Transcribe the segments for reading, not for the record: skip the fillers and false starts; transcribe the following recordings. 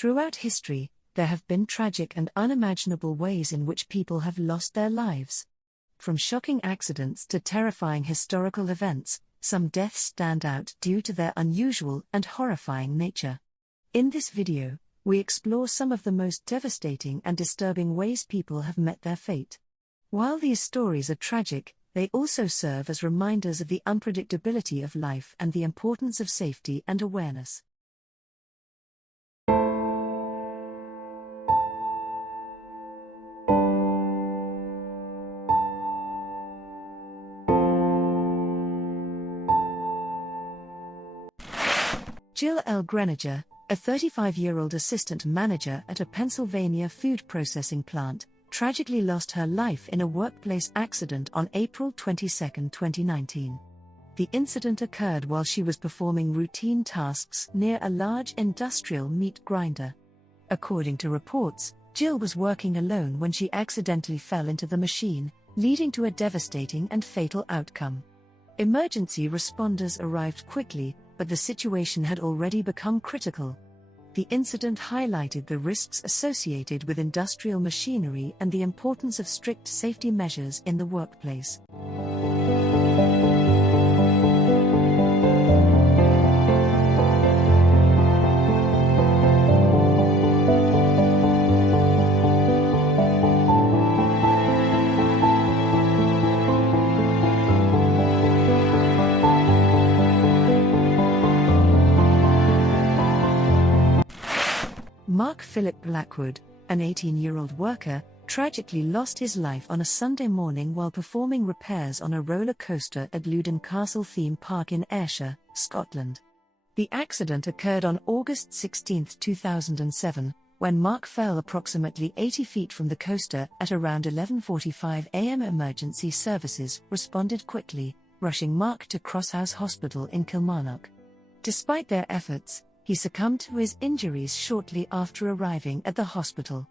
Throughout history, there have been tragic and unimaginable ways in which people have lost their lives. From shocking accidents to terrifying historical events, some deaths stand out due to their unusual and horrifying nature. In this video, we explore some of the most devastating and disturbing ways people have met their fate. While these stories are tragic, they also serve as reminders of the unpredictability of life and the importance of safety and awareness. Jill L. Greninger, a 35-year-old assistant manager at a Pennsylvania food processing plant, tragically lost her life in a workplace accident on April 22, 2019. The incident occurred while she was performing routine tasks near a large industrial meat grinder. According to reports, Jill was working alone when she accidentally fell into the machine, leading to a devastating and fatal outcome. Emergency responders arrived quickly, but the situation had already become critical. The incident highlighted the risks associated with industrial machinery and the importance of strict safety measures in the workplace. Mark Philip Blackwood, an 18-year-old worker, tragically lost his life on a Sunday morning while performing repairs on a roller coaster at Loudon Castle Theme Park in Ayrshire, Scotland. The accident occurred on August 16, 2007, when Mark fell approximately 80 feet from the coaster at around 11:45 a.m. Emergency services responded quickly, rushing Mark to Crosshouse Hospital in Kilmarnock. Despite their efforts, he succumbed to his injuries shortly after arriving at the hospital.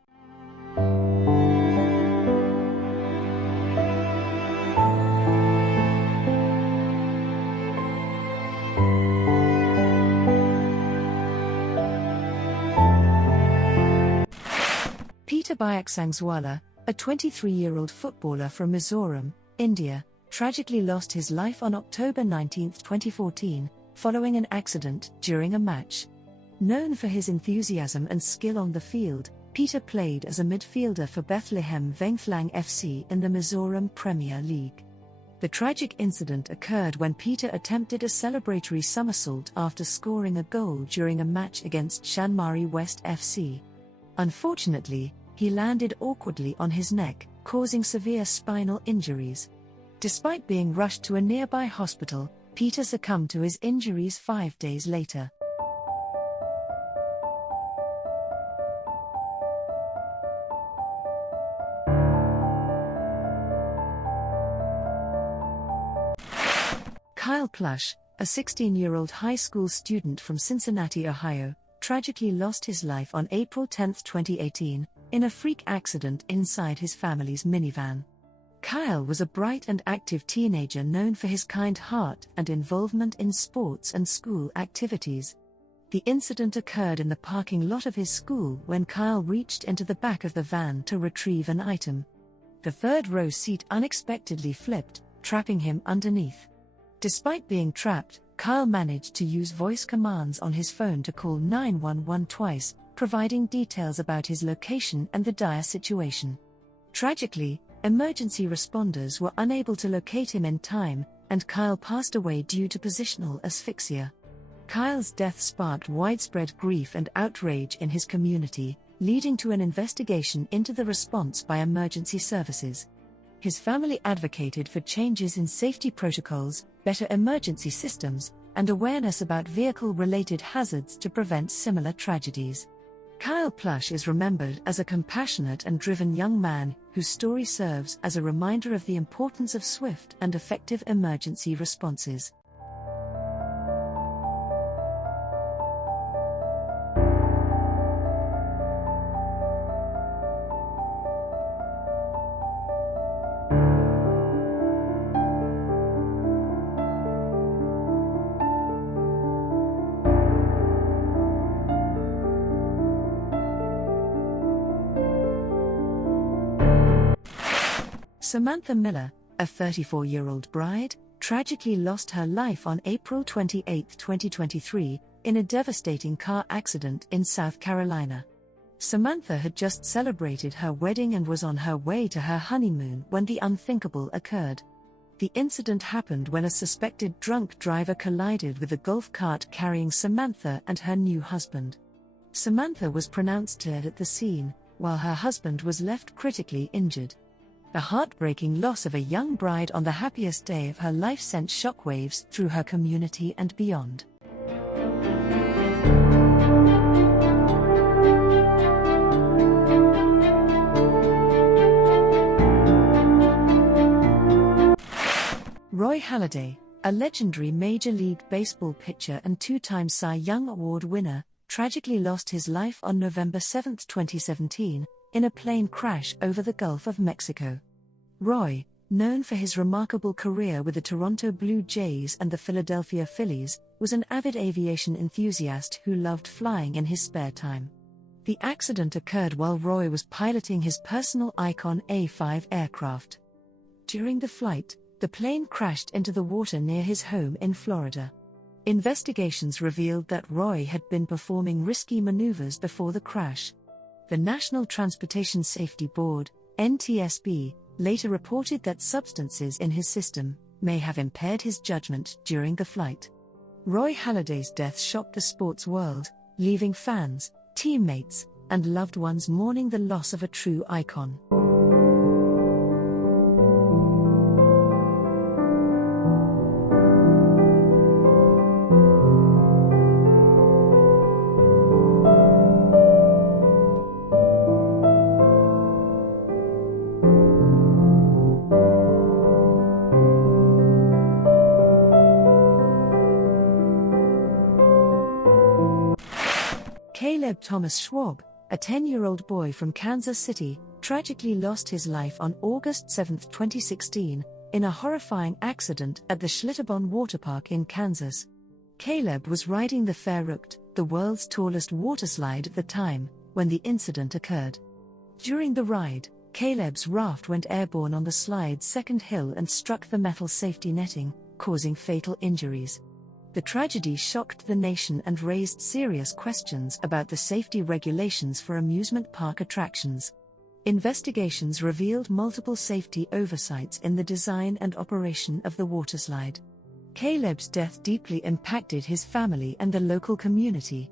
Peter Bayak-Sangwala, a 23-year-old footballer from Mizoram, India, tragically lost his life on October 19, 2014, following an accident during a match. Known for his enthusiasm and skill on the field, Peter played as a midfielder for Bethlehem Vengthlang FC in the Mizoram Premier League. The tragic incident occurred when Peter attempted a celebratory somersault after scoring a goal during a match against Shanmari West FC. Unfortunately, he landed awkwardly on his neck, causing severe spinal injuries. Despite being rushed to a nearby hospital, Peter succumbed to his injuries 5 days later. Kyle Plush, a 16-year-old high school student from Cincinnati, Ohio, tragically lost his life on April 10, 2018, in a freak accident inside his family's minivan. Kyle was a bright and active teenager known for his kind heart and involvement in sports and school activities. The incident occurred in the parking lot of his school when Kyle reached into the back of the van to retrieve an item. The third-row seat unexpectedly flipped, trapping him underneath. Despite being trapped, Kyle managed to use voice commands on his phone to call 911 twice, providing details about his location and the dire situation. Tragically, emergency responders were unable to locate him in time, and Kyle passed away due to positional asphyxia. Kyle's death sparked widespread grief and outrage in his community, leading to an investigation into the response by emergency services. His family advocated for changes in safety protocols, better emergency systems, and awareness about vehicle-related hazards to prevent similar tragedies. Kyle Plush is remembered as a compassionate and driven young man whose story serves as a reminder of the importance of swift and effective emergency responses. Samantha Miller, a 34-year-old bride, tragically lost her life on April 28, 2023, in a devastating car accident in South Carolina. Samantha had just celebrated her wedding and was on her way to her honeymoon when the unthinkable occurred. The incident happened when a suspected drunk driver collided with a golf cart carrying Samantha and her new husband. Samantha was pronounced dead at the scene, while her husband was left critically injured. The heartbreaking loss of a young bride on the happiest day of her life sent shockwaves through her community and beyond. Roy Halladay, a legendary Major League Baseball pitcher and two-time Cy Young Award winner, tragically lost his life on November 7, 2017, in a plane crash over the Gulf of Mexico. Roy, known for his remarkable career with the Toronto Blue Jays and the Philadelphia Phillies, was an avid aviation enthusiast who loved flying in his spare time. The accident occurred while Roy was piloting his personal Icon A5 aircraft. During the flight, the plane crashed into the water near his home in Florida. Investigations revealed that Roy had been performing risky maneuvers before the crash. The National Transportation Safety Board, NTSB, later reported that substances in his system may have impaired his judgment during the flight. Roy Halladay's death shocked the sports world, leaving fans, teammates, and loved ones mourning the loss of a true icon. Caleb Thomas Schwab, a 10-year-old boy from Kansas City, tragically lost his life on August 7, 2016, in a horrifying accident at the Schlitterbahn Water Park in Kansas. Caleb was riding the Fairhook, the world's tallest waterslide at the time, when the incident occurred. During the ride, Caleb's raft went airborne on the slide's second hill and struck the metal safety netting, causing fatal injuries. The tragedy shocked the nation and raised serious questions about the safety regulations for amusement park attractions. Investigations revealed multiple safety oversights in the design and operation of the waterslide. Caleb's death deeply impacted his family and the local community.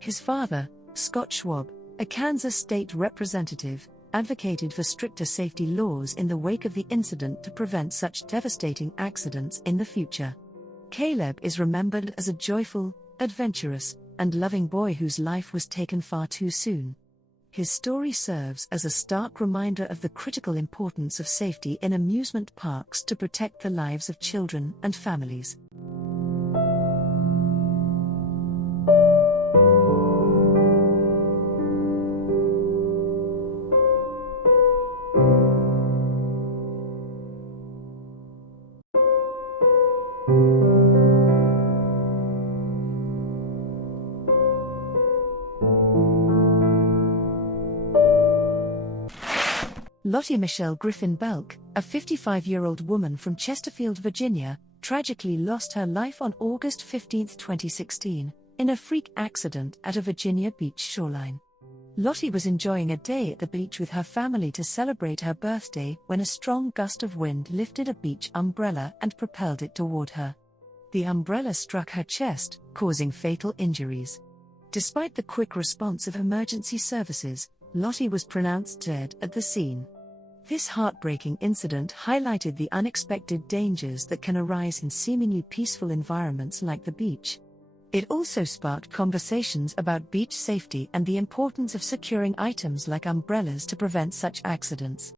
His father, Scott Schwab, a Kansas state representative, advocated for stricter safety laws in the wake of the incident to prevent such devastating accidents in the future. Caleb is remembered as a joyful, adventurous, and loving boy whose life was taken far too soon. His story serves as a stark reminder of the critical importance of safety in amusement parks to protect the lives of children and families. Lottie Michelle Griffin Belk, a 55-year-old woman from Chesterfield, Virginia, tragically lost her life on August 15, 2016, in a freak accident at a Virginia beach shoreline. Lottie was enjoying a day at the beach with her family to celebrate her birthday when a strong gust of wind lifted a beach umbrella and propelled it toward her. The umbrella struck her chest, causing fatal injuries. Despite the quick response of emergency services, Lottie was pronounced dead at the scene. This heartbreaking incident highlighted the unexpected dangers that can arise in seemingly peaceful environments like the beach. It also sparked conversations about beach safety and the importance of securing items like umbrellas to prevent such accidents.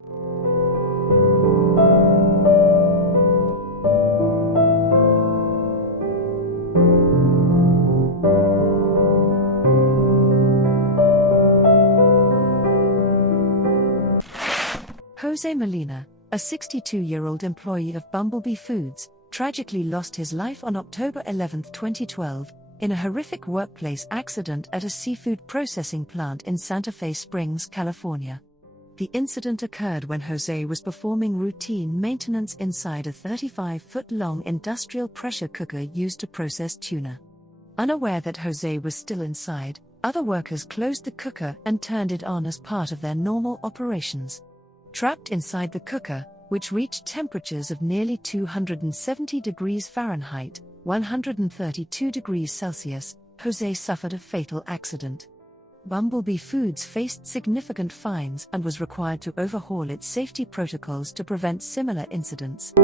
Jose Molina, a 62-year-old employee of Bumblebee Foods, tragically lost his life on October 11, 2012, in a horrific workplace accident at a seafood processing plant in Santa Fe Springs, California. The incident occurred when Jose was performing routine maintenance inside a 35-foot-long industrial pressure cooker used to process tuna. Unaware that Jose was still inside, other workers closed the cooker and turned it on as part of their normal operations. Trapped inside the cooker, which reached temperatures of nearly 270 degrees Fahrenheit, 132 degrees Celsius, Jose suffered a fatal accident. Bumblebee Foods faced significant fines and was required to overhaul its safety protocols to prevent similar incidents.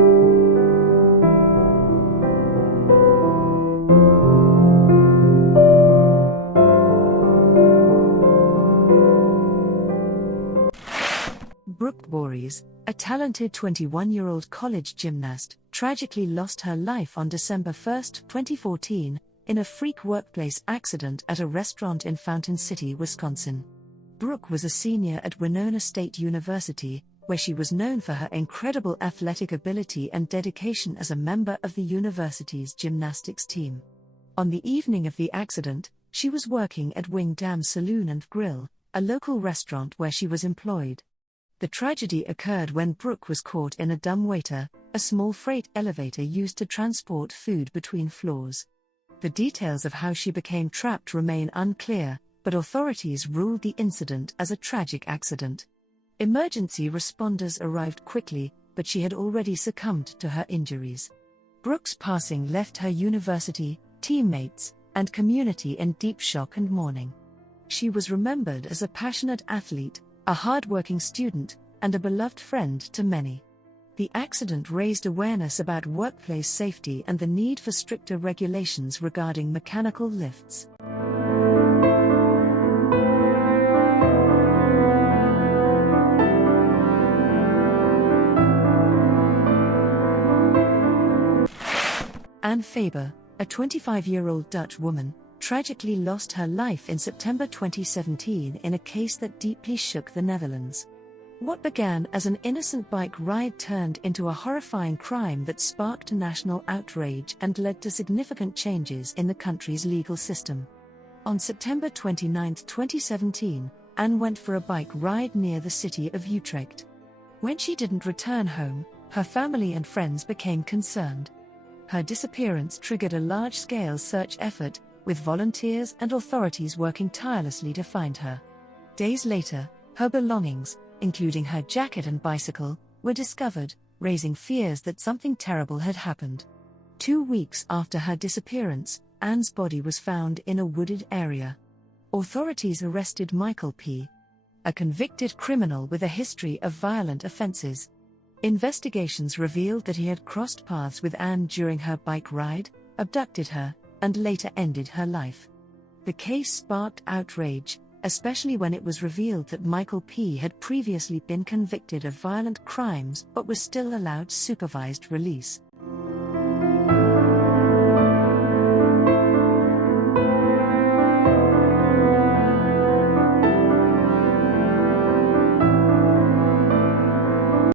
Brooke Voorhees, a talented 21-year-old college gymnast, tragically lost her life on December 1, 2014, in a freak workplace accident at a restaurant in Fountain City, Wisconsin. Brooke was a senior at Winona State University, where she was known for her incredible athletic ability and dedication as a member of the university's gymnastics team. On the evening of the accident, she was working at Wing Dam Saloon and Grill, a local restaurant where she was employed. The tragedy occurred when Brooke was caught in a dumbwaiter, a small freight elevator used to transport food between floors. The details of how she became trapped remain unclear, but authorities ruled the incident as a tragic accident. Emergency responders arrived quickly, but she had already succumbed to her injuries. Brooke's passing left her university, teammates, and community in deep shock and mourning. She was remembered as a passionate athlete, a hard-working student, and a beloved friend to many. The accident raised awareness about workplace safety and the need for stricter regulations regarding mechanical lifts. Anne Faber, a 25-year-old Dutch woman, tragically lost her life in September 2017 in a case that deeply shook the Netherlands. What began as an innocent bike ride turned into a horrifying crime that sparked national outrage and led to significant changes in the country's legal system. On September 29, 2017, Anne went for a bike ride near the city of Utrecht. When she didn't return home, her family and friends became concerned. Her disappearance triggered a large-scale search effort, with volunteers and authorities working tirelessly to find her. Days later, her belongings, including her jacket and bicycle, were discovered, raising fears that something terrible had happened. 2 weeks after her disappearance, Anne's body was found in a wooded area. Authorities arrested Michael P., a convicted criminal with a history of violent offenses. Investigations revealed that he had crossed paths with Anne during her bike ride, abducted her, and later ended her life. The case sparked outrage, especially when it was revealed that Michael P. had previously been convicted of violent crimes but was still allowed supervised release.